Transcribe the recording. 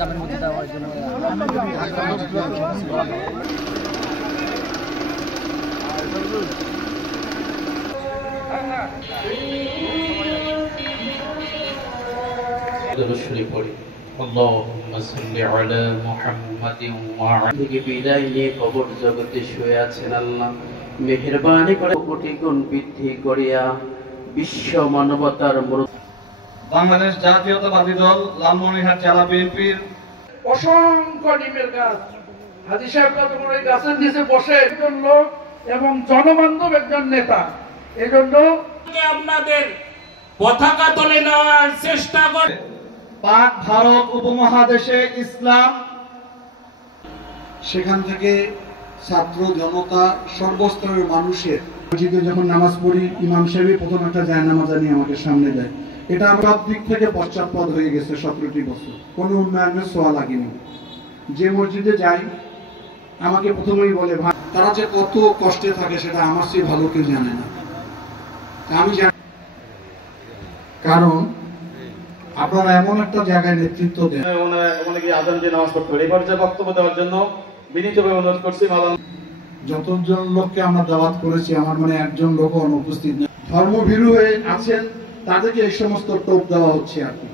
জামের মধ্যে দেওয়ার জন্য اللهم صل على محمد وعلى বিদায় নিয়ে কবর জগতে শুয়ে আছেন আল্লাহ মেহেরবানি করে কোটি গুণ বৃদ্ধি করিয়া বিশ্ব মানবতার বাংলাদেশ জাতীয়তাবাদী দল লালমনিরহাট জেলা বিএনপির অসংখ্য নিমের গাছ হাজী সাহেব কতগুলো এই গাছের নিচে বসে একজন লোক এবং জনবান্ধব একজন নেতা এই জন্য আপনাদের পতাকা তুলে নেওয়ার চেষ্টা করে পাক ভারত উপমহাদেশে ইসলাম সেখান থেকে ছাত্র জনতা সর্বস্তরের মানুষের মসজিদে যখন নামাজ পড়ি ইমাম সাহেব প্রথম একটা জায়নামাজ নিয়ে আমাকে সামনে দেয়। এটা আমার দিক থেকে পশ্চাৎপদ হয়ে গেছে 17টি বছর, কোনো উন্নয়নের ছোঁয়া লাগেনি। যে মসজিদে যাই আমাকে প্রথমেই বলে ভাই তারা যে কত কষ্টে থাকে সেটা আমার চেয়ে ভালো কেউ জানে না। আমি জানি কারণ আপনারা এমন একটা জায়গায় নেতৃত্ব দেন। আজান দিয়ে নামাজ পড়তে পারে এই পর্যায়ে বক্তব্য দেওয়ার জন্য বিনীতভাবে অনুরোধ করছি। যতজন লোককে আমরা দাওয়াত করেছি আমার মানে একজন লোক অনুপস্থিত নেই। ধর্মভীরু হয়ে আছেন তাদেরকে এই সমস্ত টোপ দেওয়া হচ্ছে আর কি।